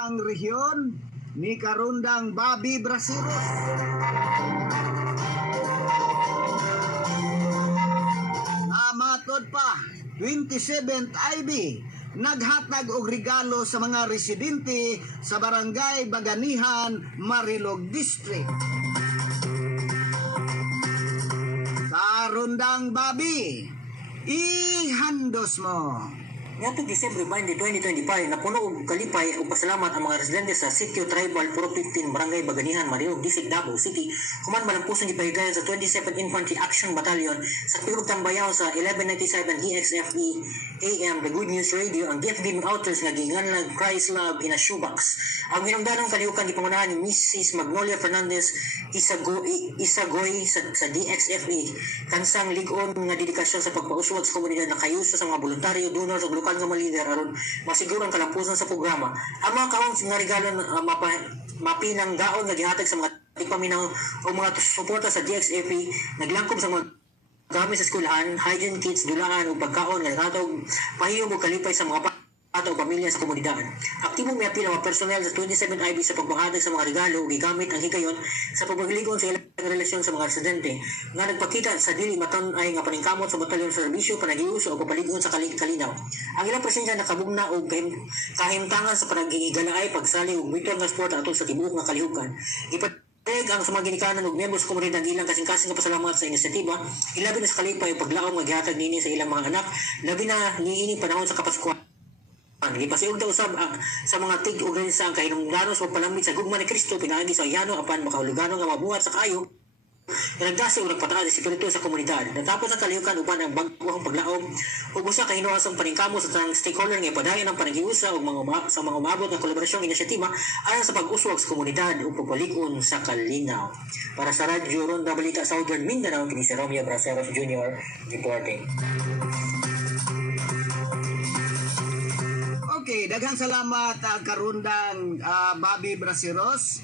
ang rehiyon ni Karundang Bobby Brasiros. Namatod pa 27th IB naghatag og regalo sa mga residente sa Barangay Baganihan, Marilog District. Karundang Bobby, ihandos mo. Ngatong Disyembre 20, 2025, napuno og kalipay ug pasalamat ang mga residente sa Sitio Tribal Puro 15 Barangay Baganihan, Marilog District, Davao City, kuman malampuson gipahigayon sa 27th Infantry Action Battalion sa Pirog Tambayaw sa 1197 EXFE AM The Good News Radio ang gift giving outers nga ginganlag Christ Love in a Shoebox. Ang hinungdanong kalihukan gipangunahan ni Mrs. Magnolia Fernandez Isagoy sa DXFE kansang ligon nga dedikasyon sa pagpauswag sa komunidad na kayusa sa mga voluntaryo, donors ug lokal nga mga leader aron masiguro ang kalampusan sa programa. Ang mga kaong nga regalo mapinang gaon nga gihatag sa mga tigpaminaw o mga suporta sa DXFE naglangkob sa mga gamit sa eskwelahan, hygiene kits, dulaan ug pagkaon nga nakatog pahiyom ug kalipay sa mga ato pamilya sa komunidad. Aktibong may apil ang mga personel sa 27 IB sa pagpanghatag sa mga regalo ug gigamit ang higayon sa pagpagligon sa ilang relasyon sa mga residente nga nagpakita sa dili maton-ay nga paningkamot sa batalyon sa serbisyo, panagiuso o papaligon sa kalinaw. Ang ilang presensya nakabugna og kahimtangan sa panagigalaay, pagsali ug bitor nga sport ato sa tibuok nga kalihukan. Ang sa mga ginikanan ug miyembro sa komunidad ilang kasing-kasing nga pasalamat sa inisyatiba, ilabi na sa kalipay ug paglaom nga gihatag nini sa ilang mga anak, labi na niini panahon sa Kapaskuhan. Gipasiug daw usab sa mga tig-organisa ang kahinungdanon sa pagpalamig sa gugma ni Kristo pinaagi sa yano apan makahulugano nga mabuhat sa kayo nagdasi ug nagpataas sa espiritu sa komunidad. Natapos ang kalihukan uban ang bagong paglaom ug usa ka hinuasang paningkamo sa tanang stakeholder nga ipadayon ang panagiusa ug sa mga umabot nga kolaborasyong inisyatiba ayon sa pag-uswag sa komunidad ug pagpalig-on sa kalinaw. Para sa Radyo Ronda Balita Southern Mindanao, kini si Romeo Braceros Jr. reporting. Okay, daghang salamat Karundang Bobby Brasiros.